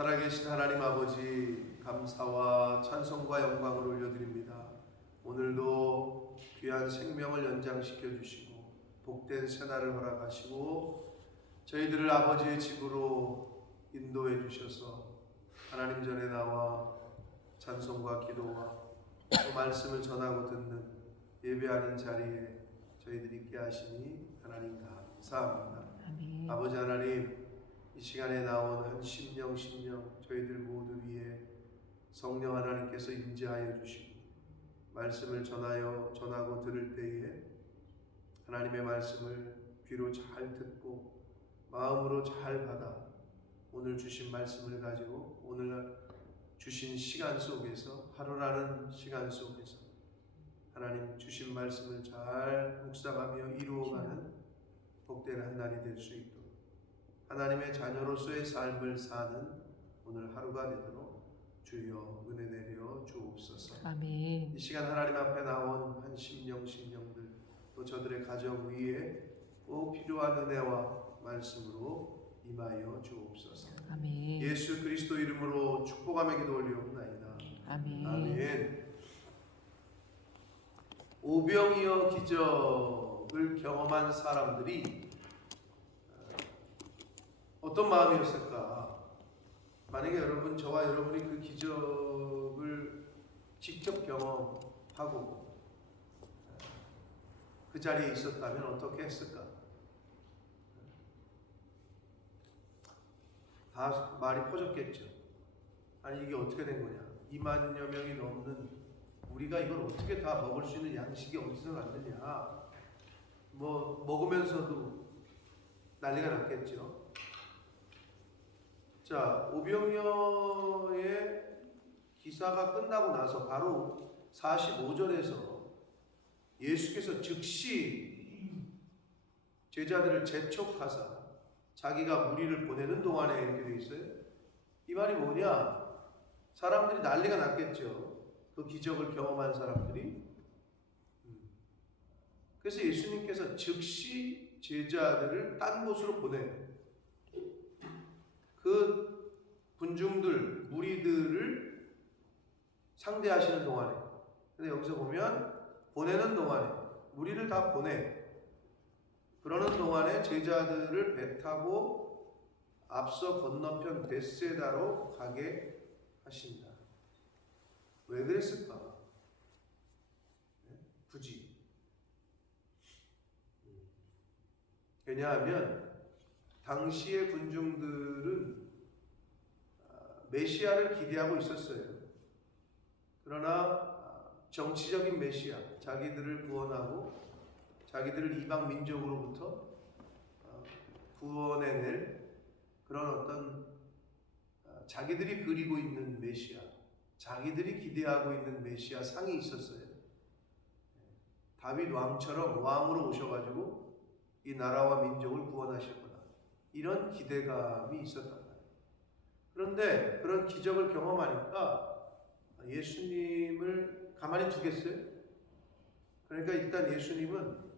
살아계신 하나님 아버지, 감사와 찬송과 영광을 올려드립니다. 오늘도 귀한 생명을 연장시켜 주시고 복된 새날을 허락하시고 저희들을 아버지의 집으로 인도해 주셔서 하나님 전에 나와 찬송과 기도와 또 말씀을 전하고 듣는 예배하는 자리에 저희들이 있게 하시니 하나님 감사합니다. 아멘. 아버지 하나님, 이 시간에 나온 한 심령 저희들 모두 위에 성령 하나님께서 임재하여 주시고 말씀을 전하고 들을 때에 하나님의 말씀을 귀로 잘 듣고 마음으로 잘 받아 오늘 주신 말씀을 가지고 오늘 주신 시간 속에서, 하루라는 시간 속에서 하나님 주신 말씀을 잘 묵상하며 이루어가는 복된 한 날이 될 수 있도록 하나님의 자녀로서의 삶을 사는 오늘 하루가 되도록 주여 은혜 내려 주옵소서. 아멘. 이 시간 하나님 앞에 나온 한 심령들 또 저들의 가정 위에 꼭 필요한 은혜와 말씀으로 임하여 주옵소서. 아멘. 예수 그리스도 이름으로 축복하며 기도 올리옵나이다. 아멘. 아멘. 오병이어 기적을 경험한 사람들이 어떤 마음이었을까? 만약에 저와 여러분이 그 기적을 직접 경험하고 그 자리에 있었다면 어떻게 했을까? 다 말이 퍼졌겠죠. 아니 이게 어떻게 된 거냐? 2만여 명이 넘는 우리가 이걸 어떻게 다 먹을 수 있는 양식이 어디서 났느냐? 뭐 먹으면서도 난리가 났겠죠. 자, 오병이어의 기사가 끝나고 나서 바로 45절에서 예수께서 즉시 제자들을 재촉하사 자기가 무리를 보내는 동안에 이렇게 돼 있어요. 이 말이 뭐냐? 사람들이 난리가 났겠죠. 그 기적을 경험한 사람들이. 그래서 예수님께서 즉시 제자들을 딴 곳으로 보내요. 그 군중들, 무리들을 상대하시는 동안에. 근데 여기서 보면 보내는 동안에 무리를 다 보내. 그러는 동안에 제자들을 배 타고 앞서 건너편 벳세다로 가게 하신다. 왜 그랬을까? 굳이. 왜냐하면 당시의 군중들은 메시아를 기대하고 있었어요. 그러나 정치적인 메시아, 자기들을 구원하고 자기들을 이방 민족으로부터 구원해낼 그런 어떤 자기들이 그리고 있는 메시아, 자기들이 기대하고 있는 메시아 상이 있었어요. 다윗 왕처럼 왕으로 오셔가지고 이 나라와 민족을 구원하실 거다. 이런 기대감이 있었단 말이에요. 그런데 그런 기적을 경험하니까 예수님을 가만히 두겠어요? 그러니까 일단 예수님은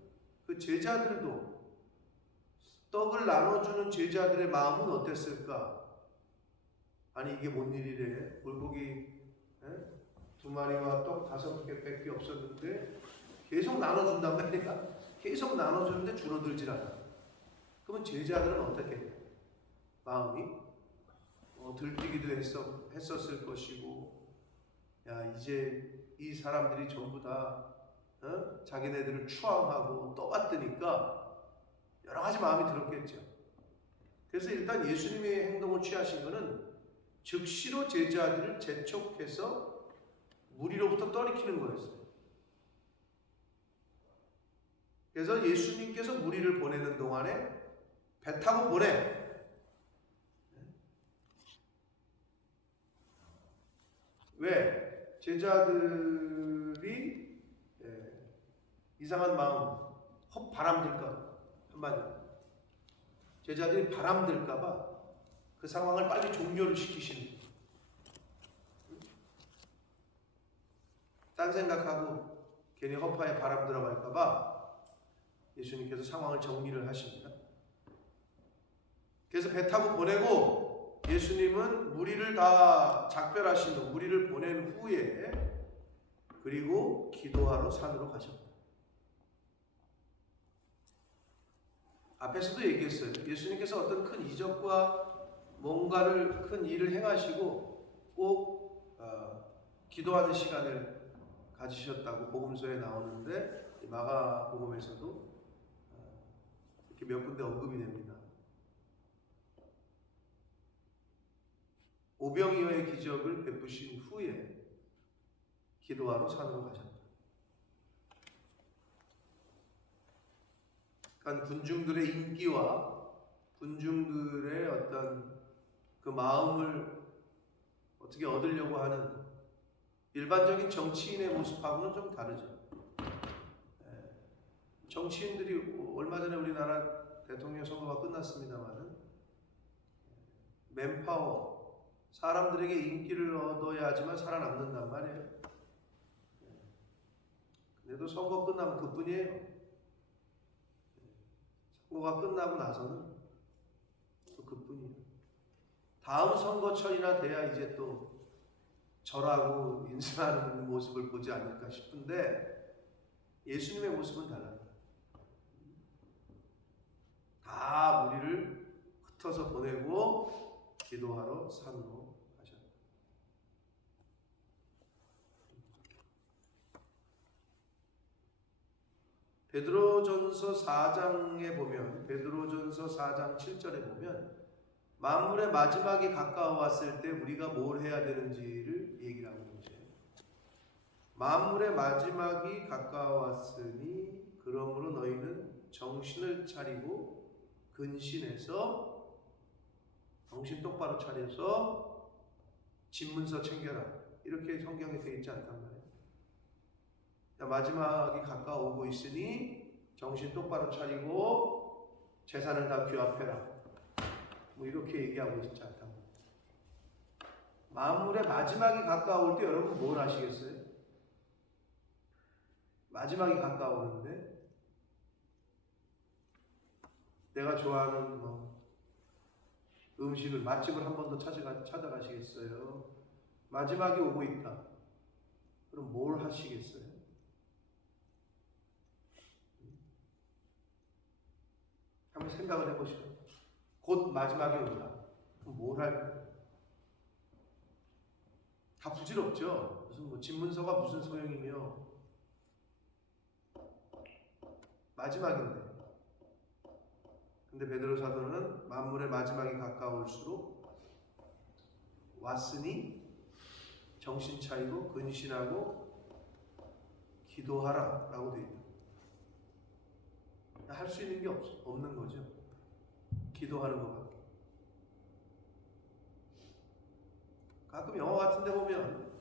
그 제자들도 떡을 나눠주는 제자들의 마음은 어땠을까? 아니 이게 뭔 일이래? 물고기 2마리와 떡 5개밖에 없었는데 계속 나눠준단 말이야. 계속 나눠주는데 줄어들질 않아. 그러면 제자들은 어떻게 해요? 마음이 들뜨기도 했었을 것이고, 야 이제 이 사람들이 전부 다 자기네들을 추앙하고 떠받드니까 여러 가지 마음이 들었겠죠. 그래서 일단 예수님의 행동을 취하신 것은 즉시로 제자들을 재촉해서 무리로부터 떠리키는 거였어요. 그래서 예수님께서 무리를 보내는 동안에 배 타고 보내. 왜? 제자들이 이상한 마음, 바람들까 한마디로 제자들이 바람들까봐 그 상황을 빨리 종료를 시키시는. 딴 생각하고 괜히 허파에 바람 들어갈까봐 예수님께서 상황을 정리를 하십니다. 그래서 배 타고 보내고 예수님은 무리를 다 작별하신 후, 무리를 보낸 후에 그리고 기도하러 산으로 가셨다. 앞에서도 얘기했어요. 예수님께서 어떤 큰 이적과 뭔가를 큰 일을 행하시고 꼭 기도하는 시간을 가지셨다고 복음서에 나오는데 마가복음에서도 이렇게 몇 군데 언급이 됩니다. 오병이어의 기적을 베푸신 후에 기도하러 산으로 가셨다. 그러니까 군중들의 인기와 군중들의 어떤 그 마음을 어떻게 얻으려고 하는 일반적인 정치인의 모습하고는 좀 다르죠. 정치인들이 얼마 전에 우리나라 대통령 선거가 끝났습니다만은 맨파워, 사람들에게 인기를 얻어야 하지만 살아남는단 말이에요. 그래도 선거 끝나면 그뿐이에요. 선거가 끝나고 나서는 또 그뿐이에요. 다음 선거철이나 돼야 이제 또 절하고 인사하는 모습을 보지 않을까 싶은데 예수님의 모습은 달라요. 다 무리를 흩어서 보내고 기도하러 산으로 가셨다. 베드로전서 4장에 보면, 베드로전서 4장 7절에 보면 만물의 마지막이 가까워왔을 때 우리가 뭘 해야 되는지를 얘기를 하고 있죠. 만물의 마지막이 가까웠으니 그러므로 너희는 정신을 차리고 근신해서 정신 똑바로 차려서 집문서 챙겨라. 이렇게 성경에 되어 있지 않단 말이에요. 마지막이 가까워오고 있으니 정신 똑바로 차리고 재산을 다 귀합해라. 뭐 이렇게 얘기하고 있지 않단 말이에요. 만물의 마지막이 가까울 때 여러분 뭘 하시겠어요? 마지막이 가까우는데 내가 좋아하는 음식을 맛집을 한 번 더 찾아가시겠어요? 마지막이 오고 있다. 그럼 뭘 하시겠어요? 한번 생각을 해보시죠. 곧 마지막이 온다. 그럼 뭘 할까요? 다 부질없죠. 무슨 집문서가 무슨 소용이며 마지막인데. 근데 베드로 사도는 만물의 마지막이 가까울수록 왔으니 정신 차리고 근신하고 기도하라 라고 되어 있다. 할 수 있는 게 없는 거죠. 기도하는 것밖에. 가끔 영화 같은 데 보면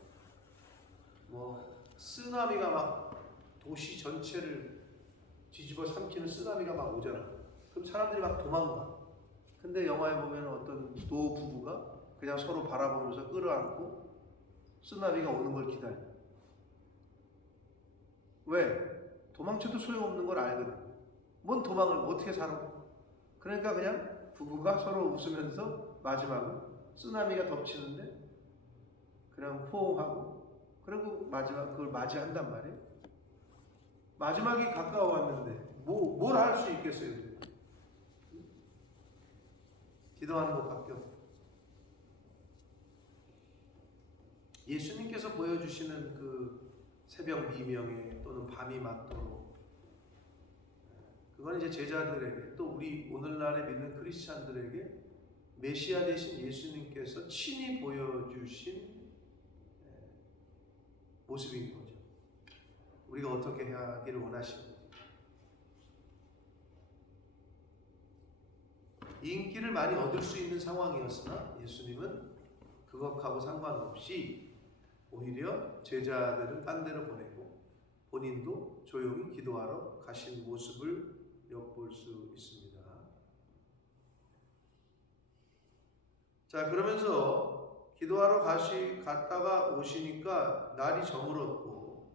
쓰나미가 막 도시 전체를 뒤집어 삼키는 쓰나미가 막 오잖아. 그럼 사람들이 막 도망가. 근데 영화에 보면 어떤 노 부부가 그냥 서로 바라보면서 끌어안고 쓰나미가 오는 걸 기다려. 왜? 도망쳐도 소용없는 걸 알거든. 뭔 도망을 어떻게 살아? 그러니까 그냥 부부가 서로 웃으면서 마지막은 쓰나미가 덮치는데 그냥 포옹하고 그리고 그걸 맞이한단 말이에요. 마지막이 가까워왔는데 뭘 할 수 있겠어요? 기도하는 것밖에 없고. 예수님께서 보여주시는 그 새벽 미명에 또는 밤이 맞도록 그건 이제 제자들에게 또 우리 오늘날에 믿는 크리스찬들에게 메시아 되신 예수님께서 친히 보여주신 모습인 거죠. 우리가 어떻게 해야 하기를 원하시는지. 인기를 많이 얻을 수 있는 상황이었으나 예수님은 그것하고 상관없이 오히려 제자들을 딴 데로 보내고 본인도 조용히 기도하러 가신 모습을 엿볼 수 있습니다. 자, 그러면서 기도하러 갔다가 오시니까 날이 저물었고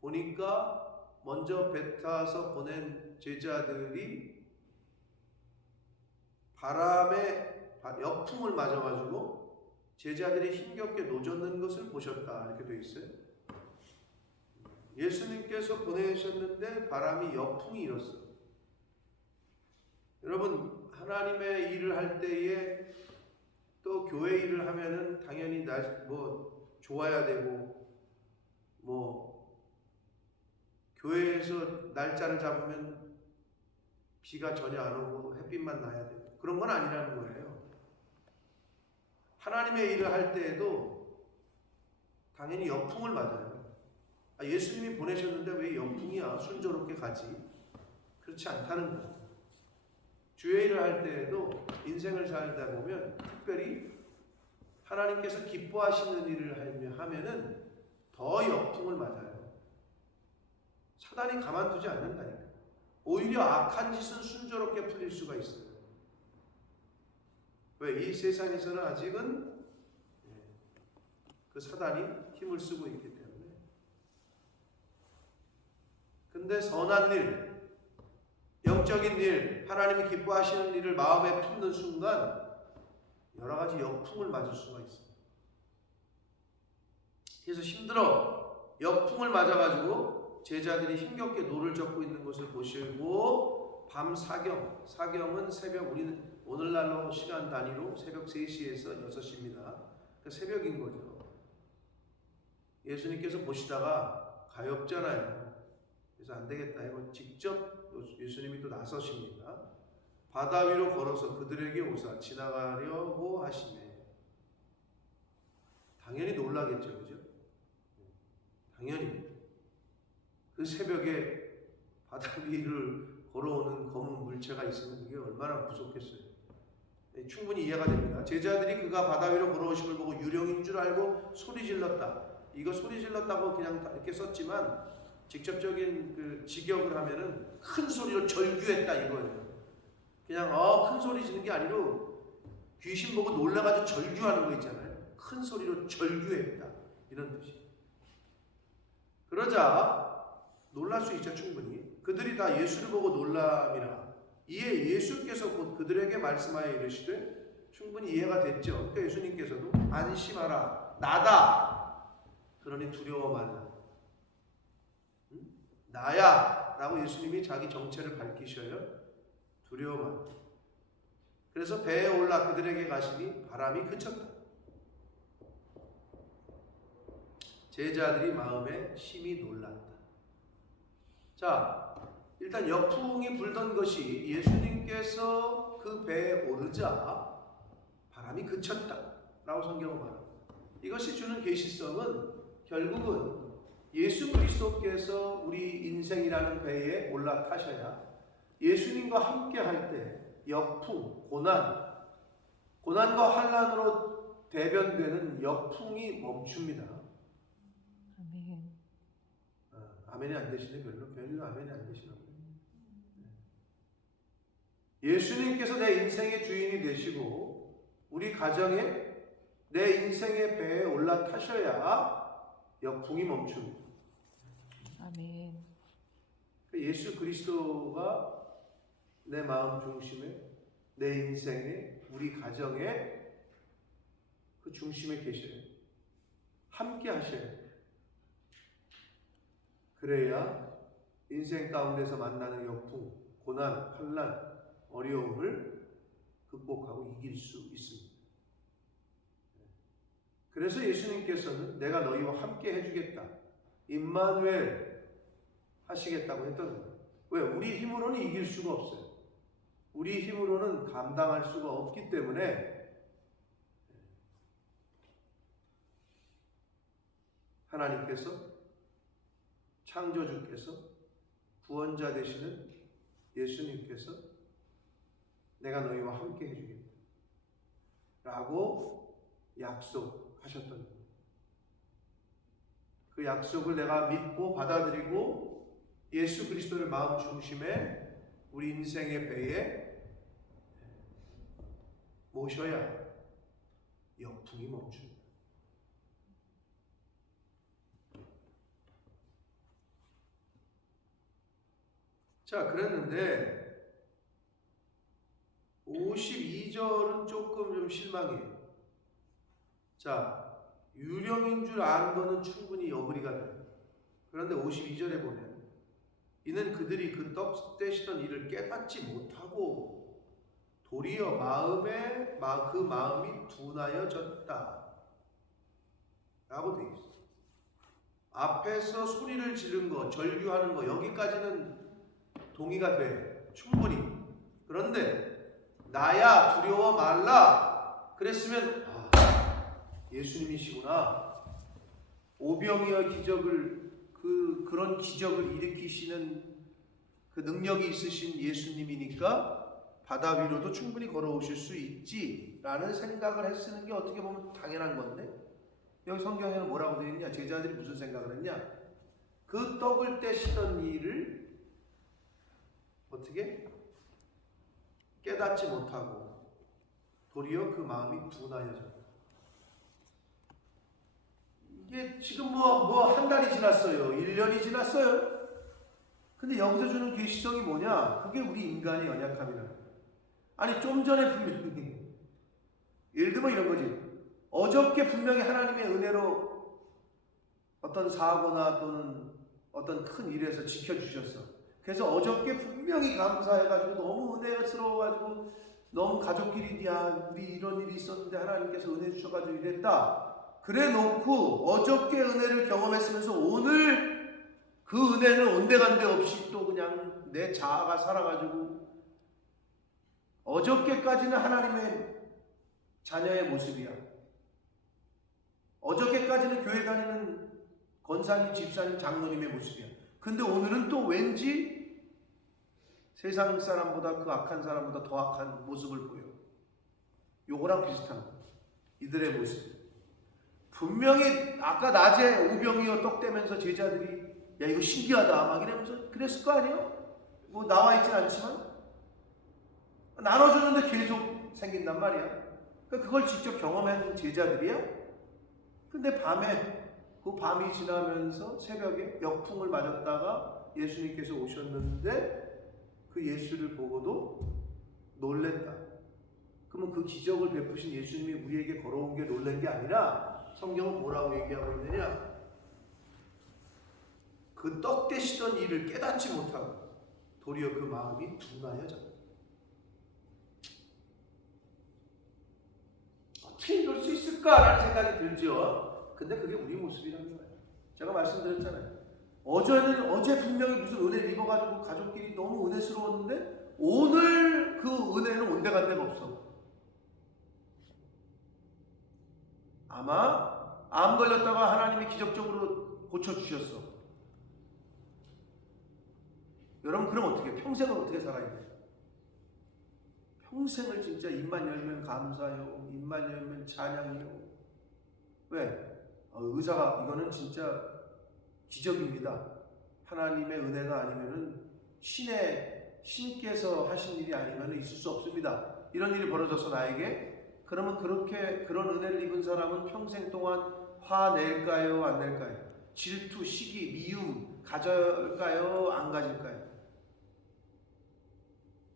보니까 먼저 배 타서 보낸 제자들이 역풍을 맞아가지고 제자들이 힘겹게 노젓는 것을 보셨다 이렇게 되어 있어요. 예수님께서 보내셨는데 바람이 역풍이 일었어요. 여러분 하나님의 일을 할 때에 또 교회 일을 하면은 당연히 뭐 좋아야 되고 뭐 교회에서 날짜를 잡으면 비가 전혀 안 오고 햇빛만 나야 되고 그런 건 아니라는 거예요. 하나님의 일을 할 때에도 당연히 역풍을 맞아요. 예수님이 보내셨는데 왜 역풍이야? 순조롭게 가지. 그렇지 않다는 거예요. 주의 일을 할 때에도 인생을 살다 보면 특별히 하나님께서 기뻐하시는 일을 하면은 더 역풍을 맞아요. 사단이 가만두지 않는다니까. 오히려 악한 짓은 순조롭게 풀릴 수가 있어요. 왜? 이 세상에서는 아직은 그 사단이 힘을 쓰고 있기 때문에. 근데 선한 일, 영적인 일, 하나님이 기뻐하시는 일을 마음에 품는 순간 여러 가지 역풍을 맞을 수가 있어요. 그래서 힘들어 역풍을 맞아가지고 제자들이 힘겹게 노를 젓고 있는 것을 보시고 밤 사경, 사경은 새벽, 우리는 오늘날로 시간 단위로 새벽 3시에서 6시입니다. 그러니까 새벽인 거죠. 예수님께서 보시다가 가엾잖아요. 그래서 안 되겠다. 이거 직접 예수님이 또 나서십니다. 바다 위로 걸어서 그들에게 오사 지나가려고 하시네. 당연히 놀라겠죠, 그죠? 당연히 그 새벽에 바다 위를 걸어오는 검은 물체가 있으면 그게 얼마나 무섭겠어요. 충분히 이해가 됩니다. 제자들이 그가 바다 위로 걸어오심을 보고 유령인 줄 알고 소리 질렀다. 이거 소리 질렀다고 그냥 이렇게 썼지만 직접적인 그 직역을 하면은 큰 소리로 절규했다 이거예요. 그냥 큰 소리 지는 게 아니고 귀신 보고 놀라가지고 절규하는 거 있잖아요. 큰 소리로 절규했다 이런 뜻이에요. 그러자 놀랄 수 있죠 충분히. 그들이 다 예수를 보고 놀람이라. 이에 예수께서 곧 그들에게 말씀하여 이르시되 충분히 이해가 됐죠. 그러니까 예수님께서도 안심하라 나다. 그러니 두려워 말라. 나야 라고 예수님이 자기 정체를 밝히셔요. 두려워 말라. 그래서 배에 올라 그들에게 가시니 바람이 그쳤다. 제자들이 마음에 심히 놀랐다. 자, 일단 역풍이 불던 것이 예수님께서 그 배에 오르자 바람이 그쳤다 라고 성경은 말합니다. 이것이 주는 계시성은 결국은 예수 그리스도께서 우리 인생이라는 배에 올라타셔야 예수님과 함께 할 때 역풍, 고난과 환난으로 대변되는 역풍이 멈춥니다. 아멘. 아멘이 안 되시네. 별로 아멘이 안 되시나 보요. 예수님께서 내 인생의 주인이 되시고 우리 가정에 내 인생의 배에 올라타셔야 역풍이 멈춥니다. 아멘. 예수 그리스도가 내 마음 중심에, 내 인생에, 우리 가정에 그 중심에 계셔요. 함께 하셔야 돼요. 그래야 인생 가운데서 만나는 역풍, 고난, 환난, 어려움을 극복하고 이길 수 있습니다. 그래서 예수님께서는 내가 너희와 함께 해주겠다. 임마누엘 하시겠다고 했던 거예요. 왜? 우리 힘으로는 이길 수가 없어요. 우리 힘으로는 감당할 수가 없기 때문에 하나님께서, 창조주께서, 구원자 되시는 예수님께서 내가 너희와 함께 해주겠다 라고 약속하셨던 거예요. 그 약속을 내가 믿고 받아들이고 예수 그리스도를 마음 중심에 우리 인생의 배에 모셔야 역풍이 멈춥니다. 자, 그랬는데 52절은 조금 좀 실망이에요. 자, 유령인 줄 아는 거는 충분히 어그리가 돼요. 그런데 52절에 보면 이는 그들이 그 떡 떼시던 일을 깨닫지 못하고 도리어 그 마음이 둔하여졌다 라고 되어 있어요. 앞에서 소리를 지른 거, 절규하는 거 여기까지는 동의가 돼. 충분히. 그런데 나야 두려워 말라 그랬으면 예수님이시구나. 오병이어 기적을 그런 기적을 일으키시는 그 능력이 있으신 예수님이니까 바다 위로도 충분히 걸어오실 수 있지라는 생각을 했으는 게 어떻게 보면 당연한 건데 여기 성경에는 뭐라고 되어 있냐? 제자들이 무슨 생각을 했냐? 그 떡을 떼시던 일을 어떻게 깨닫지 못하고 도리어 그 마음이 둔하여졌다. 이게 지금 한 달이 지났어요. 1년이 지났어요. 근데 여기서 주는 계시성이 뭐냐? 그게 우리 인간의 연약함이라. 아니 좀 전에 분명히 예를 들면 이런 거지. 어저께 분명히 하나님의 은혜로 어떤 사고나 또는 어떤 큰 일에서 지켜주셨어. 그래서 어저께 분명히 감사해가지고 너무 은혜스러워가지고 너무 가족끼리 우리 이런 일이 있었는데 하나님께서 은혜 주셔가지고 이랬다. 그래 놓고 어저께 은혜를 경험했으면서 오늘 그 은혜는 온데간데 없이 또 그냥 내 자아가 살아가지고 어저께까지는 하나님의 자녀의 모습이야. 어저께까지는 교회 다니는 권사님, 집사님, 장로님의 모습이야. 근데 오늘은 또 왠지 세상 사람보다 그 악한 사람보다 더 악한 모습을 보여. 요거랑 비슷한 거. 이들의 모습. 분명히 아까 낮에 오병이어 떡 떼면서 제자들이 야 이거 신기하다 막 이러면서 그랬을 거 아니에요? 뭐 나와 있진 않지만 나눠주는데 계속 생긴단 말이야. 그러니까 그걸 직접 경험한 제자들이야. 근데 밤이 지나면서 새벽에 역풍을 맞았다가 예수님께서 오셨는데 그 예수를 보고도 놀랬다. 그러면 그 기적을 베푸신 예수님이 우리에게 걸어온 게 놀란 게 아니라 성경은 뭐라고 얘기하고 있느냐? 그 떡 떼시던 일을 깨닫지 못하고 도리어 그 마음이 둔하여졌다. 어떻게 이럴 수 있을까라는 생각이 들죠. 근데 그게 우리 모습이라는 거예요. 제가 말씀드렸잖아요. 어제 분명히 무슨 은혜를 입어가지고 가족끼리 너무 은혜스러웠는데 오늘 그 은혜는 온데간데가 없어. 아마 암 걸렸다가 하나님이 기적적으로 고쳐주셨어. 여러분 그럼 어떻게 평생을 어떻게 살아야 돼요? 평생을 진짜 입만 열면 감사요, 입만 열면 찬양이요. 왜? 의사가 이거는 진짜 기적입니다. 하나님의 은혜가 아니면은 신께서 하신 일이 아니면 있을 수 없습니다. 이런 일이 벌어져서 나에게 그러면 그런 은혜를 입은 사람은 평생 동안 화낼까요, 안 낼까요? 질투, 시기, 미움 가질까요, 안 가질까요?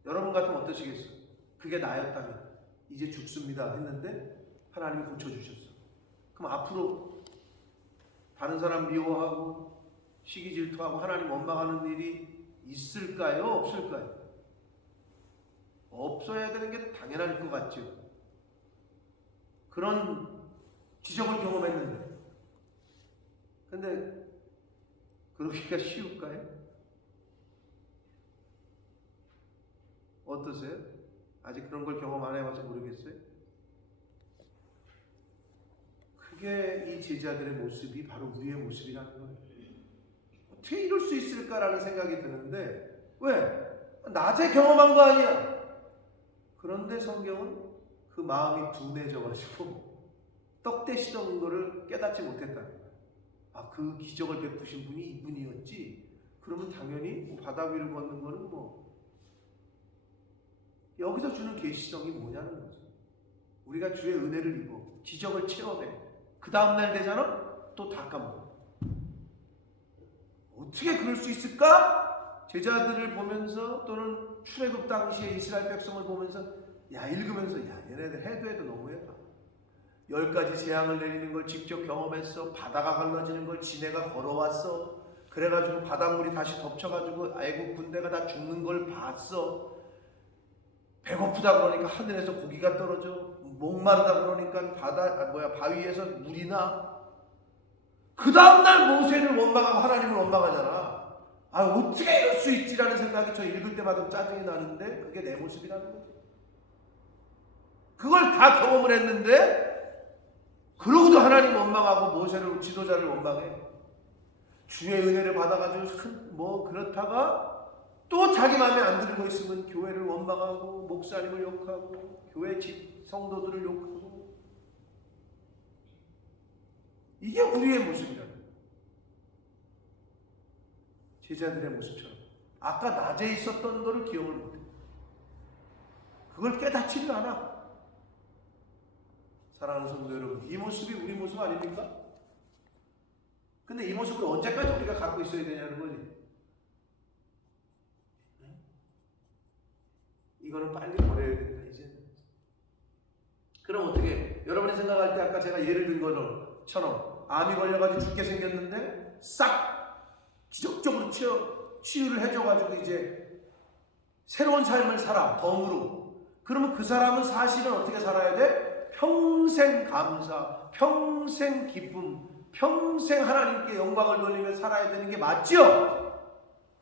여러분 같으면 어떠시겠어요? 그게 나였다면 이제 죽습니다 했는데 하나님이 고쳐주셨어. 그럼 앞으로 다른 사람 미워하고 시기 질투하고 하나님 원망하는 일이 있을까요? 없을까요? 없어야 되는 게 당연할 것 같죠. 그런 기적을 경험했는데 근데 그러기가 쉬울까요? 어떠세요? 아직 그런 걸 경험 안 해봐서 모르겠어요? 그게 이 제자들의 모습이 바로 우리의 모습이라는 거예요. 어떻게 이럴 수 있을까라는 생각이 드는데 왜? 낮에 경험한 거 아니야. 그런데 성경은 그 마음이 둔해져가지고 떡 떼시던 거를 깨닫지 못했다는 거예요. 그 기적을 베푸신 분이 이분이었지. 그러면 당연히 바다 위를 걷는 거는 여기서 주는 계시성이 뭐냐는 거죠. 우리가 주의 은혜를 입어 기적을 체험해. 그 다음날 되잖아? 또 다 까먹어. 어떻게 그럴 수 있을까? 제자들을 보면서 또는 출애굽 당시에 이스라엘 백성을 보면서 야, 읽으면서 야, 얘네들 해도 너무했다. 10가지 재앙을 내리는 걸 직접 경험했어. 바다가 갈라지는 걸 지네가 걸어왔어. 그래가지고 바닷물이 다시 덮쳐가지고 애국 군대가 다 죽는 걸 봤어. 배고프다 그러니까 하늘에서 고기가 떨어져. 목마르다 그러니까 바위에서 물이 나. 그 다음날 모세를 원망하고 하나님을 원망하잖아. 아, 어떻게 이럴 수 있지라는 생각이 저 읽을 때마다 짜증이 나는데 그게 내 모습이라는 거지. 그걸 다 경험을 했는데 그러고도 하나님 원망하고 모세를 지도자를 원망해. 주의 은혜를 받아가지고 그렇다가 또 자기 마음에 안 드는 거 있으면 교회를 원망하고 목사님을 욕하고 교회 집 성도들을 욕하고. 이게 우리의 모습이라는 거예요. 제자들의 모습처럼 아까 낮에 있었던 거를 기억을 못해. 그걸 깨닫지를 않아. 사랑하는 성도 여러분, 이 모습이 우리 모습 아닙니까? 근데 이 모습을 언제까지 우리가 갖고 있어야 되냐는 거지. 이거는 빨리 버려야 된다 이제. 그럼 어떻게? 여러분이 생각할 때 아까 제가 예를 든 것처럼 암이 걸려가지고 죽게 생겼는데 싹 기적적으로 치유를 해줘가지고 이제 새로운 삶을 살아, 덤으로. 그러면 그 사람은 사실은 어떻게 살아야 돼? 평생 감사, 평생 기쁨, 평생 하나님께 영광을 돌리며 살아야 되는 게 맞죠?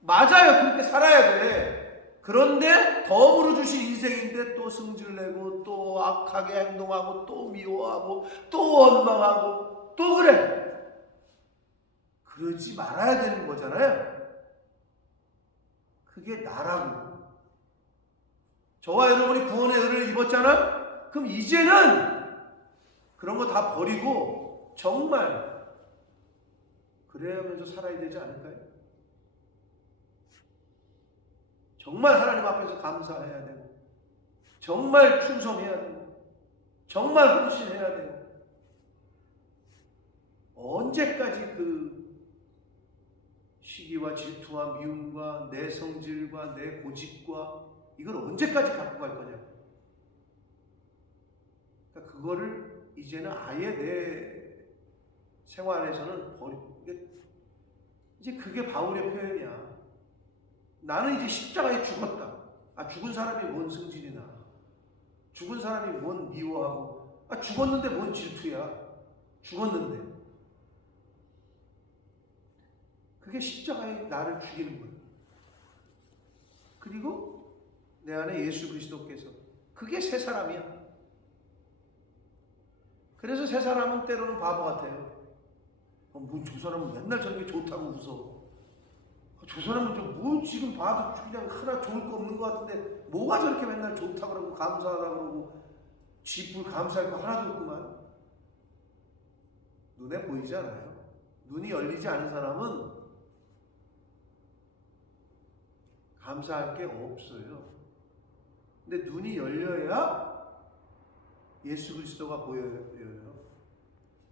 맞아요. 그렇게 살아야 돼. 그런데 덤으로 주신 인생인데 또 승질내고 또 악하게 행동하고 또 미워하고 또 원망하고 또 그래. 그러지 말아야 되는 거잖아요. 그게 나라고. 저와 여러분이 구원의 은혜를 입었잖아? 그럼 이제는 그런 거 다 버리고 정말 그래야면서 살아야 되지 않을까요? 정말 하나님 앞에서 감사해야 되고 정말 충성해야 되고 정말 헌신해야 되고. 언제까지 그 시기와 질투와 미움과 내 성질과 내 고집과 이걸 언제까지 갖고 갈 거냐. 그러니까 그거를 이제는 아예 내 생활에서는 버리고. 이제 그게 바울의 표현이야. 나는 이제 십자가에 죽었다. 아, 죽은 사람이 뭔 승질이나. 죽은 사람이 뭔 미워하고. 아, 죽었는데 뭔 질투야. 죽었는데. 그게 십자가에 나를 죽이는 거예요. 그리고 내 안에 예수 그리스도께서. 그게 새 사람이야. 그래서 새 사람은 때로는 바보 같아요. 저 사람은 맨날 저렇게 좋다고 웃어. 저 사람은 뭐 지금 봐도 그냥 하나 좋을 거 없는 것 같은데 뭐가 저렇게 맨날 좋다 그러고 감사하다 그러고 쥐뿔 감사할 거 하나도 없구만. 눈에 보이지 않아요. 눈이 열리지 않은 사람은 감사할 게 없어요. 근데 눈이 열려야 예수 그리스도가 보여요.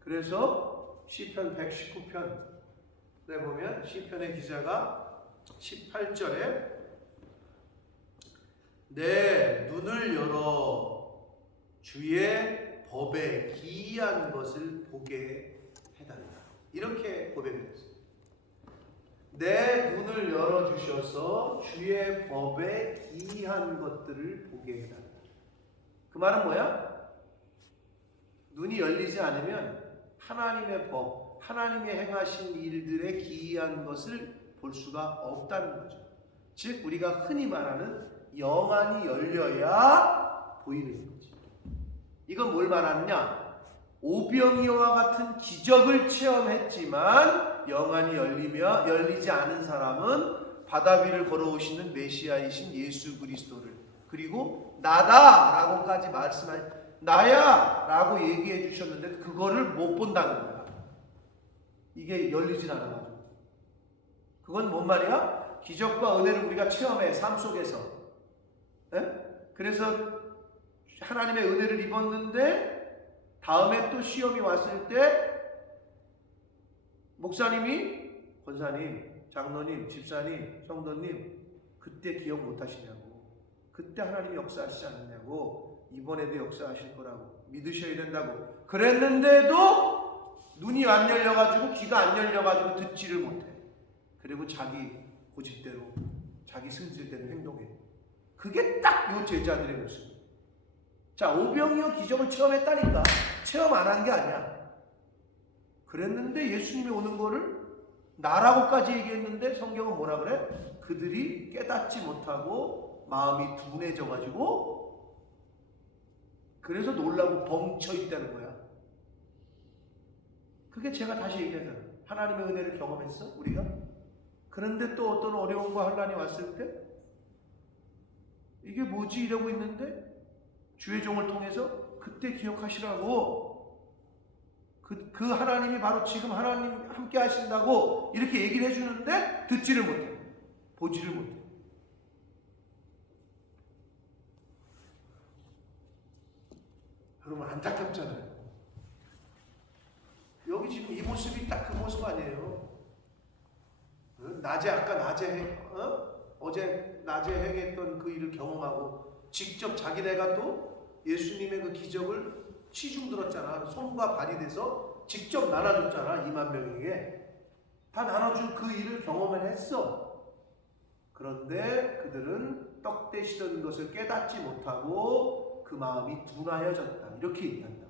그래서 시편 119편에 보면 시편의 기자가 18절에 내 눈을 열어 주의 법에 기이한 것을 보게 해달라. 이렇게 고백을 했어요. 내 눈을 열어주셔서 주의 법에 기이한 것들을 보게 해달라. 그 말은 뭐야? 눈이 열리지 않으면 하나님의 법, 하나님이 행하신 일들의 기이한 것을 볼 수가 없다는 거죠. 즉 우리가 흔히 말하는 영안이 열려야 보이는 거지. 이건 뭘 말하느냐? 오병이어와 같은 기적을 체험했지만 영안이 열리지 않은 사람은 바다 위를 걸어오시는 메시아이신 예수 그리스도를, 그리고 나다라고까지 나야 라고 얘기해 주셨는데 그거를 못 본다는 거야. 이게 열리진 않아가지고. 그건 뭔 말이야? 기적과 은혜를 우리가 체험해, 삶 속에서. 그래서 하나님의 은혜를 입었는데 다음에 또 시험이 왔을 때 목사님이, 권사님, 장로님, 집사님, 성도님 그때 기억 못 하시냐고. 그때 하나님이 역사하시지 않느냐고. 이번에도 역사하실 거라고 믿으셔야 된다고. 그랬는데도 눈이 안 열려가지고 귀가 안 열려가지고 듣지를 못해. 그리고 자기 고집대로 자기 승질대로 행동해. 그게 딱 요 제자들의 모습이에요. 자, 오병이어 기적을 체험했다니까. 체험 안 한 게 아니야. 그랬는데 예수님이 오는 거를 나라고까지 얘기했는데 성경은 뭐라 그래? 그들이 깨닫지 못하고 마음이 둔해져 가지고 그래서 놀라고 벙쳐 있다는 거야. 그게 제가 다시 얘기하잖아. 하나님의 은혜를 경험했어? 우리가? 그런데 또 어떤 어려움과 환난이 왔을 때 이게 뭐지? 이러고 있는데 주의 종을 통해서 그때 기억하시라고. 그 하나님이 바로 지금 하나님 함께 하신다고 이렇게 얘기를 해주는데 듣지를 못해. 보지를 못해. 여러분 안타깝잖아요. 여기 지금 이 모습이 딱 그 모습 아니에요. 아까 낮에 어제 낮에 행했던 그 일을 경험하고 직접 자기네가 또 예수님의 그 기적을 시중 들었잖아. 손과 발이 돼서 직접 나눠줬잖아. 2만 명에게 다 나눠준 그 일을 경험을 했어. 그런데 그들은 떡 되시던 것을 깨닫지 못하고 그 마음이 둔하여졌다. 이렇게 얘기한다.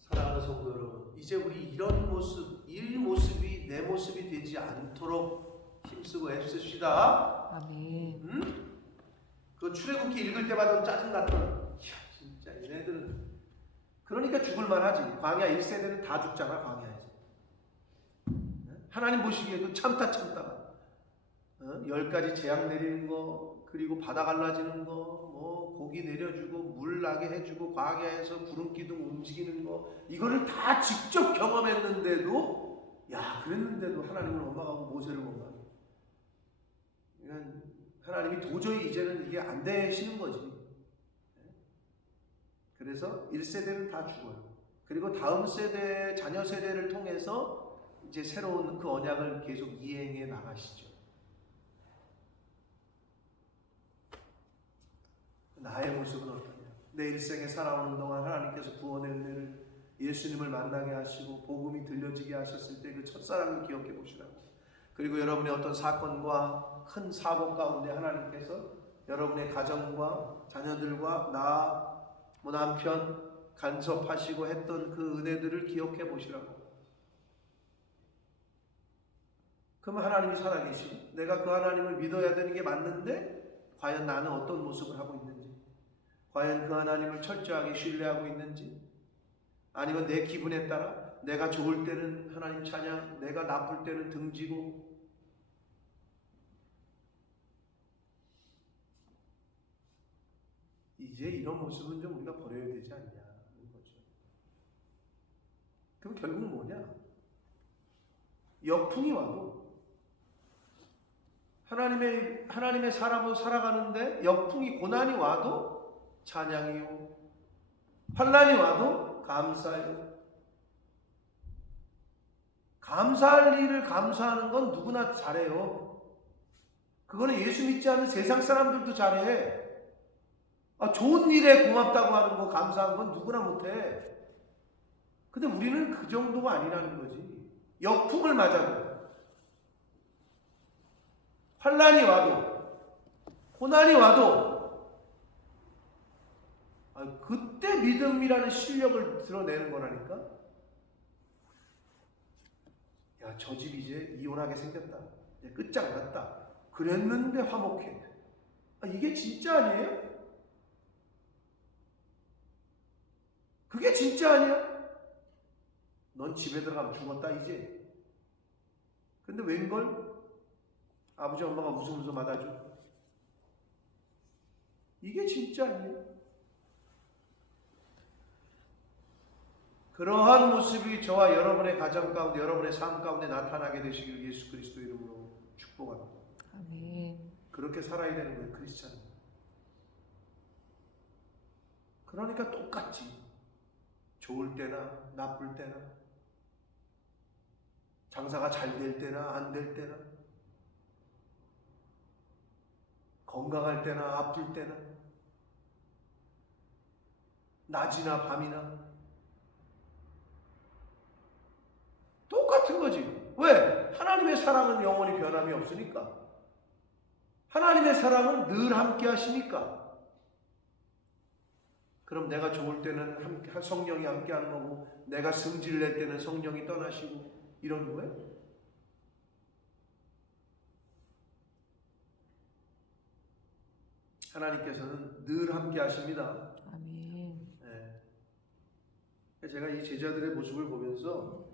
사랑하는 성도 여러분, 이제 우리 이런 모습, 이 모습이 내 모습이 되지 않도록 힘쓰고 애쓰시다. 아멘. 응? 그 출애굽기 읽을 때마다 짜증났던, 진짜 얘네들은 그러니까 죽을만 하지. 광야 1세대는 다 죽잖아. 광야에서. 하나님 보시기에도 참다가 10가지 재앙 내리는 거, 그리고 바다 갈라지는 거, 뭐 고기 내려주고 물 나게 해주고 광야에서 구름 기둥 움직이는 거, 이거를 다 직접 경험했는데도, 그랬는데도 하나님을 원망하고 모세를 원망해. 그러니까 하나님이 도저히 이제는 이게 안 되시는 거지. 그래서 1세대는 다 죽어요. 그리고 다음 세대, 자녀 세대를 통해서 이제 새로운 그 언약을 계속 이행해 나가시죠. 나의 모습은 어떠냐? 내 일생에 살아오는 동안 하나님께서 구원의 은혜를 예수님을 만나게 하시고 복음이 들려지게 하셨을 때 그 첫사랑을 기억해 보시라고. 그리고 여러분의 어떤 사건과 큰 사고 가운데 하나님께서 여러분의 가정과 자녀들과 뭐 남편 간섭하시고 했던 그 은혜들을 기억해 보시라고. 그럼 하나님이 살아계시고 내가 그 하나님을 믿어야 되는 게 맞는데 과연 나는 어떤 모습을 하고 있는지, 과연 그 하나님을 철저하게 신뢰하고 있는지, 아니면 내 기분에 따라 내가 좋을 때는 하나님 찬양, 내가 나쁠 때는 등지고, 이제 이런 모습은 좀 우리가 버려야 되지 않냐 하는 거죠. 그럼 결국 뭐냐? 역풍이 와도 하나님의 사람으로 살아가는데 역풍이 고난이 와도 찬양이요, 환난이 와도 감사해요. 감사할 일을 감사하는 건 누구나 잘해요. 그거는 예수 믿지 않는 세상 사람들도 잘해. 좋은 일에 고맙다고 하는 거, 감사한 건 누구나 못해. 근데 우리는 그 정도가 아니라는 거지. 역풍을 맞아도, 환난이 와도, 고난이 와도 그때 믿음이라는 실력을 드러내는 거라니까. 저 집 이제 이혼하게 생겼다. 이제 끝장났다. 그랬는데 화목해. 이게 진짜 아니에요? 그게 진짜 아니야? 넌 집에 들어가면 죽었다 이제. 근데 웬걸? 아버지 엄마가 웃으면서 맞아줘. 이게 진짜 아니에요? 그러한 모습이 저와 여러분의 가정 가운데, 여러분의 삶 가운데 나타나게 되시길 예수 그리스도 이름으로 축복합니다. 아멘. 그렇게 살아야 되는 거예요, 크리스찬은. 그러니까 똑같지. 좋을 때나 나쁠 때나, 장사가 잘 될 때나 안 될 때나, 건강할 때나 아플 때나 낮이나 밤이나 똑같은 거지. 왜? 하나님의 사랑은 영원히 변함이 없으니까. 하나님의 사랑은 늘 함께 하시니까. 그럼 내가 좋을 때는 성령이 함께 하는 거고, 내가 승질 낼 때는 성령이 떠나시고, 이런 거예요? 하나님께서는 늘 함께 하십니다. 아멘. 네. 제가 이 제자들의 모습을 보면서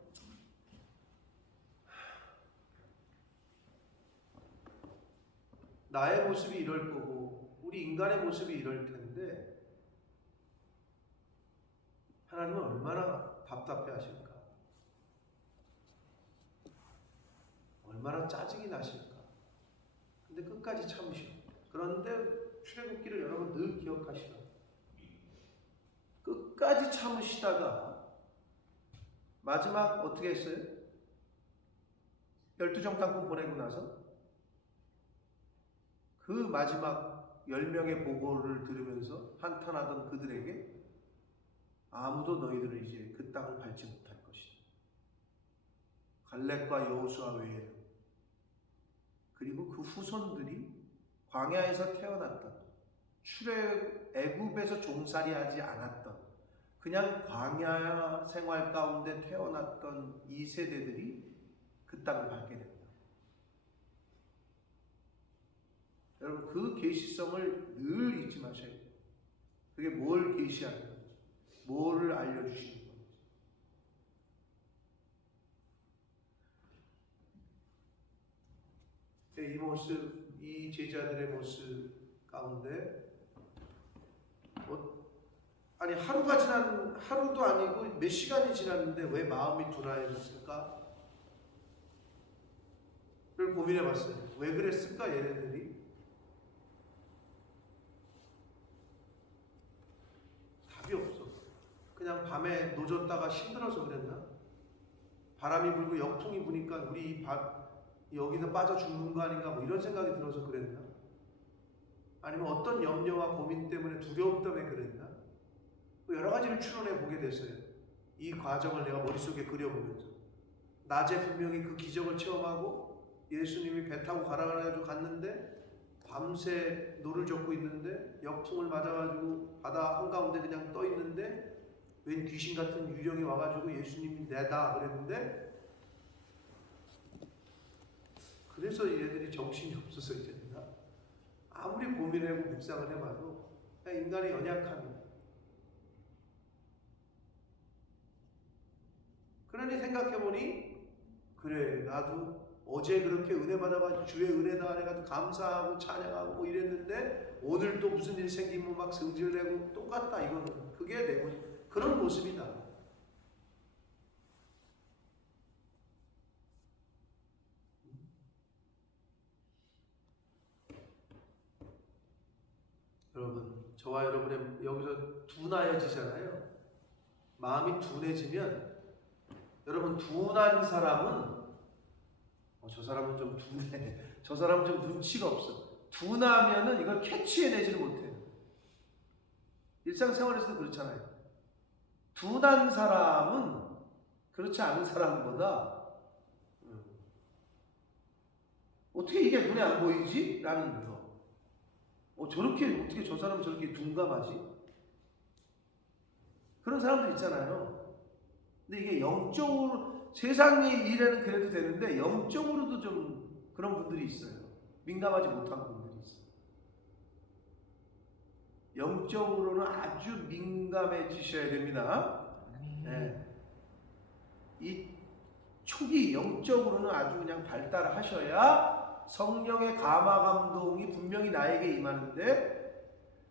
나의 모습이 이럴 거고 우리 인간의 모습이 이럴 텐데 하나님은 얼마나 답답해 하실까? 얼마나 짜증이 나실까? 근데 끝까지 참으셔. 그런데 출애굽기를 여러분 늘 기억하시라. 끝까지 참으시다가 마지막 어떻게 했어요? 12정 땅콩 보내고 나서 그 마지막 10명의 보고를 들으면서 한탄하던 그들에게 아무도 너희들을 이제 그 땅을 밟지 못할 것이다. 갈렙과 여호수아 외에는. 그리고 그 후손들이 광야에서 태어났던 애굽에서 종살이하지 않았던 그냥 광야 생활 가운데 태어났던 이 세대들이 그 땅을 밟게 됩니다. 여러분 그 계시성을 늘 잊지 마셔야 돼요. 그게 뭘 계시하는 거예요? 뭐를 알려주시는 거예요? 이 모습, 이 제자들의 모습 가운데 아니 하루도 아니고 몇 시간이 지났는데 왜 마음이 둔하여졌을까? 를 고민해 봤어요. 왜 그랬을까 얘네들이? 답이 없어. 그냥 밤에 노졌다가 힘들어서 그랬나? 바람이 불고 역풍이 부니까 우리 여기서 빠져 죽는 거 아닌가 뭐 이런 생각이 들어서 그랬나? 아니면 어떤 염려와 고민 때문에 두려움 때문에 그랬나? 여러 가지를 추론해 보게 됐어요. 이 과정을 내가 머릿속에 그려보면서 낮에 분명히 그 기적을 체험하고 예수님이 배 타고 가라가지고 갔는데 밤새 노를 젓고 있는데 역풍을 맞아가지고 바다 한가운데 그냥 떠 있는데 웬 귀신 같은 유령이 와가지고 예수님이 내다 그랬는데 그래서 얘들이 정신이 없어서 이랬나? 아무리 고민하고 묵상을 해봐도 그냥 인간의 연약함이야. 그러니 생각해보니 그래 나도 어제 그렇게 은혜 받아가지고 주의 은혜다 내가 감사하고 찬양하고 뭐 이랬는데 오늘 또 무슨 일 생기면 막 승질내고 똑같다. 이거는 그게 내 모습. 그런 모습이다. 여러분 저와 여러분의 여기서 둔하여지잖아요. 마음이 둔해지면 여러분 둔한 사람은 저 사람은 좀 둔해. 저 사람은 좀 눈치가 없어. 둔하면은 이걸 캐치해내지를 못해요. 일상생활에서도 그렇잖아요. 둔한 사람은 그렇지 않은 사람보다 어떻게 이게 눈에 안 보이지? 라는 거. 저렇게 어떻게 저 사람 저렇게 둔감하지? 그런 사람들 있잖아요. 근데 이게 영적으로 세상의 일에는 그래도 되는데 영적으로도 좀 그런 분들이 있어요. 민감하지 못한 분들이 있어요. 영적으로는 아주 민감해지셔야 됩니다. 네. 이 초기 영적으로는 아주 그냥 발달을 하셔야 성령의 감화 감동이 분명히 나에게 임하는데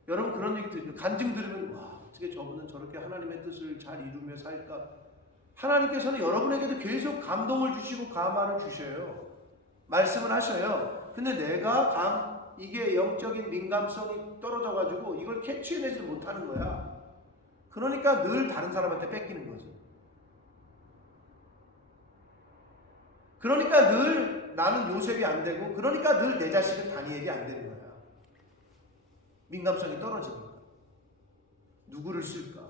여러분 그런 얘기 들으면 간증 들으면 와 어떻게 저분은 저렇게 하나님의 뜻을 잘 이루며 살까? 하나님께서는 여러분에게도 계속 감동을 주시고 감화를 주셔요. 말씀을 하셔요. 근데 내가 이게 영적인 민감성이 떨어져가지고 이걸 캐치해내지 못하는 거야. 그러니까 늘 다른 사람한테 뺏기는 거지. 그러니까 늘 나는 요셉이 안 되고 그러니까 늘 내 자식은 다니엘이 안 되는 거야. 민감성이 떨어지니까. 누구를 쓸까?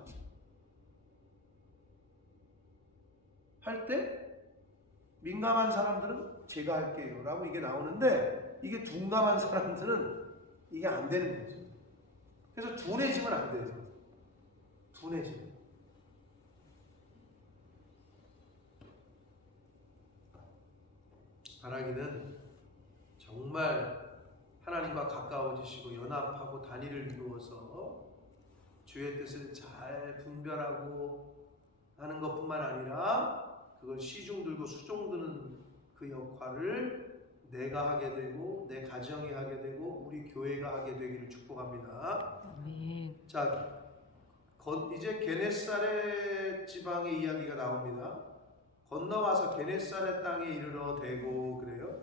할 때 민감한 사람들은 제가 할게요 라고 이게 나오는데, 이게 둔감한 사람들은 이게 안 되는 거죠. 그래서 둔해지면 안 돼요. 둔해지면. 바라기는 정말 하나님과 가까워지시고 연합하고 단일을 이루어서 주의 뜻을 잘 분별하고 하는 것뿐만 아니라 그걸 시중 들고 수종 드는 그 역할을 내가 하게 되고 내 가정이 하게 되고 우리 교회가 하게 되기를 축복합니다. 아멘. 자, 이제 게네사렛 지방의 이야기가 나옵니다. 건너와서 게네사렛 땅에 이르러 대고 그래요.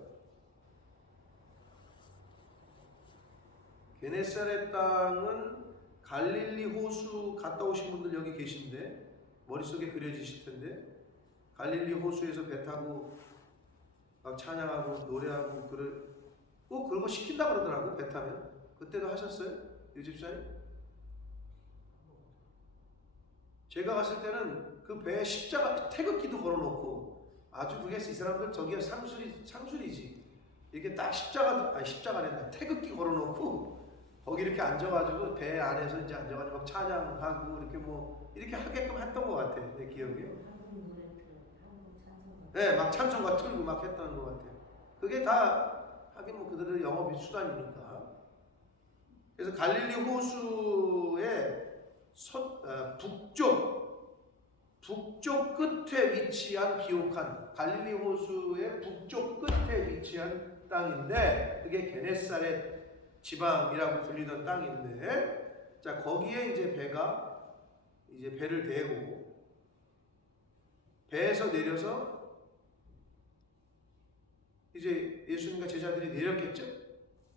게네사렛 땅은 갈릴리 호수 갔다 오신 분들 여기 계신데 머릿속에 그려지실 텐데, 갈릴리 호수에서 배 타고 막 찬양하고 노래하고 꼭 그런 거 시킨다 그러더라고. 배 타면. 그때도 하셨어요? 유 집사님? 제가 갔을 때는 그 배에 십자가 태극기도 걸어놓고 아주 그게 이 사람들 저기가 상술이지. 이렇게 딱 십자가래 태극기 걸어놓고 거기 이렇게 앉아가지고 배 안에서 이제 앉아가지고 막 찬양하고 이렇게 뭐 이렇게 하게끔 했던 것 같아. 내 기억에. 네, 막 찬송가 틀고 막 했던 것 같아요. 그게 다 하긴 뭐 그들의 영업이 수단이니까. 그래서 갈릴리 호수의 북쪽 끝에 위치한 비옥한 갈릴리 호수의 북쪽 끝에 위치한 땅인데, 그게 게네사렛 지방이라고 불리던 땅인데, 자 거기에 이제 배를 대고 배에서 내려서 이제 예수님과 제자들이 내렸겠죠.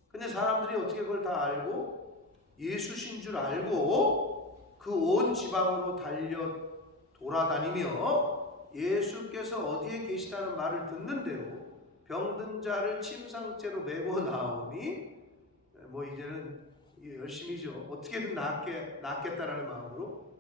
근데 사람들이 어떻게 그걸 다 알고 예수신 줄 알고 그 온 지방으로 달려 돌아다니며 예수께서 어디에 계시다는 말을 듣는 대로 병든 자를 침상째로 메고 나오니, 뭐 이제는 열심히죠. 어떻게든 낫겠다라는 마음으로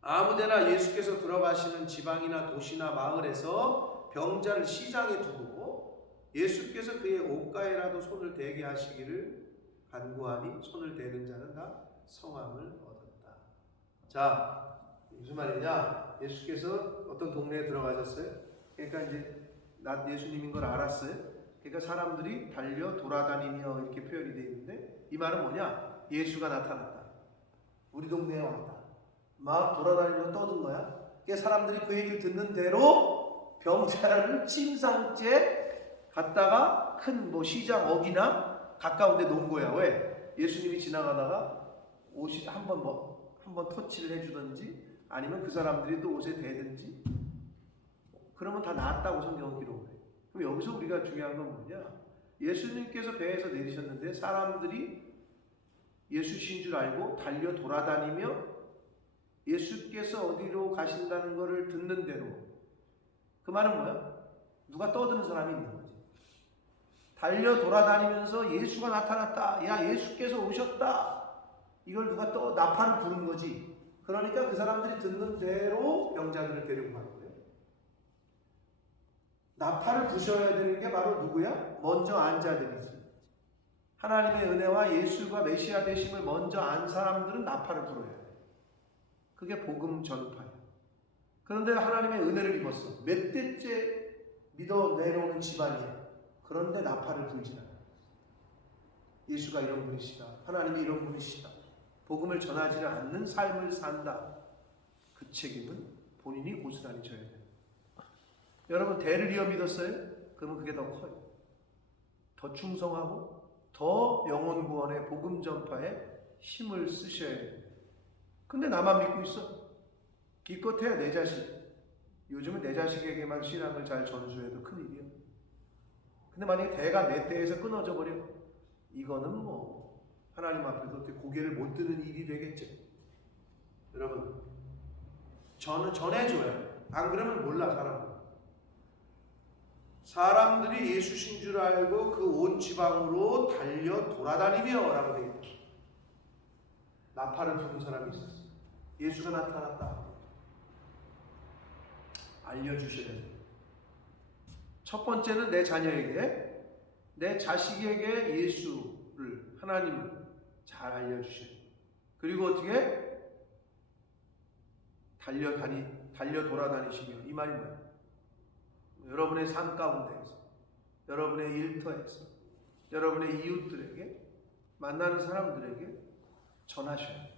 아무데나 예수께서 들어가시는 지방이나 도시나 마을에서 병자를 시장에 두고 예수께서 그의 옷가에라도 손을 대게 하시기를 간구하니 손을 대는 자는 다 성함을 얻었다. 자, 무슨 말이냐? 예수께서 어떤 동네에 들어가셨어요. 그러니까 이제 예수님인 걸 알았어요. 그러니까 사람들이 달려 돌아다니며 이렇게 표현이 되어 있는데, 이 말은 뭐냐? 예수가 나타났다. 우리 동네에 왔다. 막 돌아다니면서 떠든 거야. 그러니까 사람들이 그 얘기를 듣는 대로 병자를 침상째 갔다가 큰 뭐 시장 어기나 가까운 데 놓은 거야. 왜? 예수님이 지나가다가 옷이 한번 터치를 해주든지 아니면 그 사람들이 또 옷에 대든지, 그러면 다 나았다고 성경은 기록을 해요. 그럼 여기서 우리가 중요한 건 뭐냐? 예수님께서 배에서 내리셨는데 사람들이 예수신 줄 알고 달려 돌아다니며 예수께서 어디로 가신다는 것을 듣는 대로, 그 말은 뭐야? 누가 떠드는 사람이 있는 거지. 달려 돌아다니면서 예수가 나타났다. 야, 예수께서 오셨다. 이걸 누가 나팔을 부른 거지. 그러니까 그 사람들이 듣는 대로 병자들을 데리고 가는 거예요. 나팔을 부셔야 되는 게 바로 누구야? 먼저 안 자들이지. 하나님의 은혜와 예수가 메시아 되심을 먼저 안 사람들은 나팔을 불어야 돼. 그게 복음 전파야. 그런데 하나님의 은혜를 입었어. 몇 대째 믿어 내려오는 집안이야. 그런데 나팔을 불지 않아. 예수가 이런 분이시다. 하나님이 이런 분이시다. 복음을 전하지 않는 삶을 산다. 그 책임은 본인이 고스란히 져야 돼요. 여러분, 대를 이어 믿었어요? 그러면 그게 더 커요. 더 충성하고 더 영혼 구원의 복음 전파에 힘을 쓰셔야 돼요. 근데 나만 믿고 있어. 기껏해야 내 자식. 요즘은 내 자식에게만 신앙을 잘 전수해도 큰일이야. 근데 만약에 대가 내 때에서 끊어져 버려, 이거는 뭐 하나님 앞에서 어떻게 고개를 못 드는 일이 되겠죠. 여러분, 저는 전해줘요. 안 그러면 몰라. 사람들이 예수신 줄 알고 그 온 지방으로 달려 돌아다니며 라고 되어 있다. 나팔을 부는 사람이 있었어요. 예수가 나타났다. 알려주셔야 돼요. 첫 번째는 내 자녀에게, 내 자식에게 예수를, 하나님을 잘 알려주셔야 돼요. 그리고 어떻게? 달려 돌아다니시며. 이 말이 뭐예요? 여러분의 삶 가운데에서, 여러분의 일터에서, 여러분의 이웃들에게, 만나는 사람들에게 전하셔야 돼요.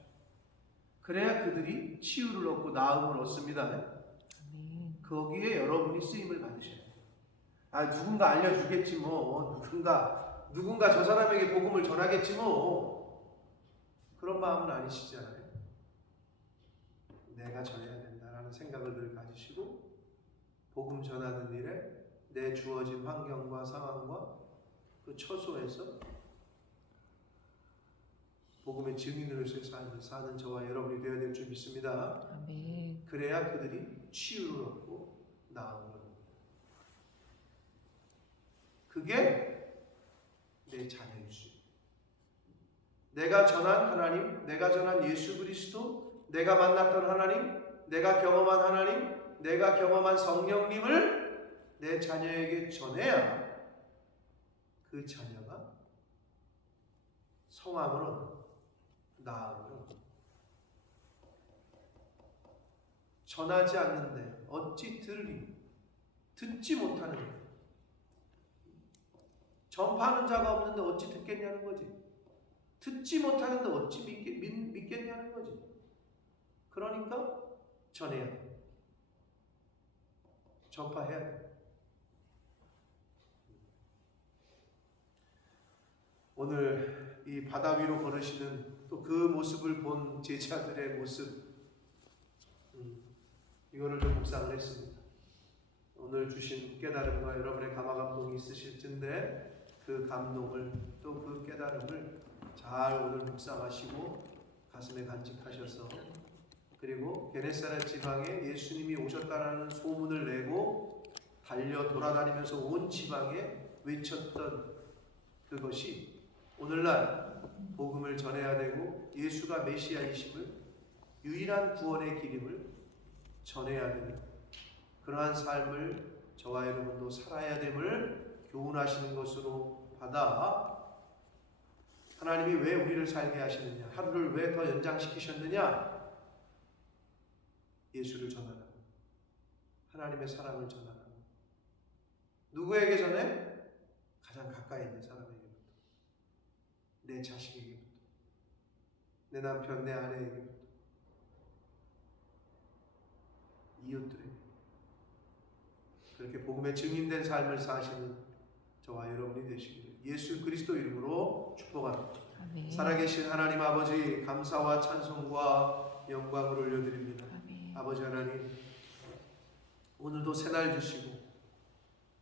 그래야 그들이 치유를 얻고 나음을 얻습니다. 아멘. 거기에 여러분이 쓰임을 받으셔야 돼요. 누군가 알려주겠지 뭐, 누군가 저 사람에게 복음을 전하겠지 뭐, 그런 마음은 아니시잖아요. 내가 전해야 된다라는 생각을 늘 가지시고 복음 전하는 일에 내 주어진 환경과 상황과 그 처소에서 복음의 증인으로서의 삶을 사는 저와 여러분이 되어야 될 줄 믿습니다. 아멘. 그래야 그들이 치유를 얻고 나음을 얻습니다. 그게 내 자녀일 수 있어요. 내가 전한 하나님, 내가 전한 예수 그리스도, 내가 만났던 하나님, 내가 경험한 하나님, 내가 경험한 성령님을 내 자녀에게 전해야 그 자녀가 성함을 얻는, 나음을 얻는. 전하지 않는데 어찌 들으리? 듣지 못하는 거예요. 전파하는 자가 없는데 어찌 듣겠냐는 거지. 듣지 못하는데 어찌 믿겠냐는 거지. 그러니까 전해야 돼. 전파해야 돼. 오늘 이 바다 위로 걸으시는 또 그 모습을 본 제자들의 모습, 이거를 좀 묵상을 했습니다. 오늘 주신 깨달음과 여러분의 감화감동이 있으실 텐데 그 감동을 또 그 깨달음을 잘 오늘 묵상하시고 가슴에 간직하셔서, 그리고 게네사렛 지방에 예수님이 오셨다라는 소문을 내고 달려 돌아다니면서 온 지방에 외쳤던 그것이 오늘날 복음을 전해야 되고 예수가 메시아이심을, 유일한 구원의 길임을 전해야 되는 그러한 삶을 저와 여러분도 살아야 됨을 교훈하시는 것으로 받아 하나님이 왜 우리를 살게 하시느냐, 하루를 왜 더 연장시키셨느냐, 예수를 전하라, 하나님의 사랑을 전하라. 누구에게 전해? 가장 가까이 있는 사람에게부터, 내 자식에게부터, 내 남편, 내 아내에게부터, 이웃들에게. 그렇게 복음의 증인된 삶을 사시는 저와 여러분이 되시기를 예수 그리스도 이름으로 축복합니다. 아멘. 살아계신 하나님 아버지, 감사와 찬송과 영광을 올려드립니다. 아멘. 아버지 하나님, 오늘도 새날 주시고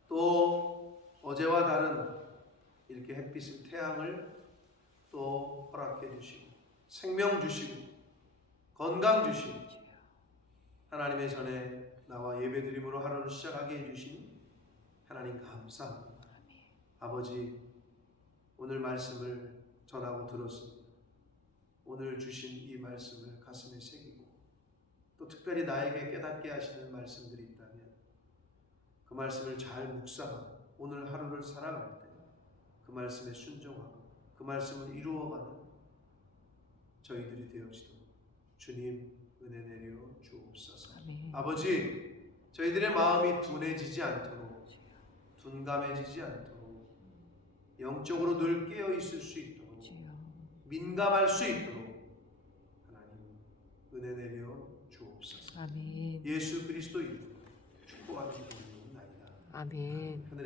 또 어제와 다른 이렇게 햇빛을, 태양을 또 허락해 주시고 생명 주시고 건강 주시고 하나님의 전에 나와 예배드림으로 하루를 시작하게 해주신 하나님 감사합니다. 아버지, 오늘 말씀을 전하고 들었습니다. 오늘 주신 이 말씀을 가슴에 새기고 또 특별히 나에게 깨닫게 하시는 말씀들이 있다면 그 말씀을 잘 묵상하고 오늘 하루를 살아갈 때 그 말씀에 순종하고 그 말씀을 이루어가는 저희들이 되어지도록 주님 은혜 내려 주옵소서. 아멘. 아버지, 저희들의 마음이 둔해지지 않도록, 둔감해지지 않도록, 영적으로 늘 깨어 있을 수 있도록, 민감할 수 있도록 하나님 은혜 내려 주옵소서. 아멘. 예수 그리스도 이름으로 축복하시옵나이다. 아멘.